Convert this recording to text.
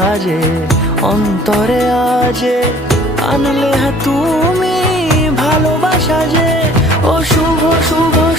সাজে অন্তরে আজে আনলে তুমি ভালোবাসা যে ও শুভ শুভ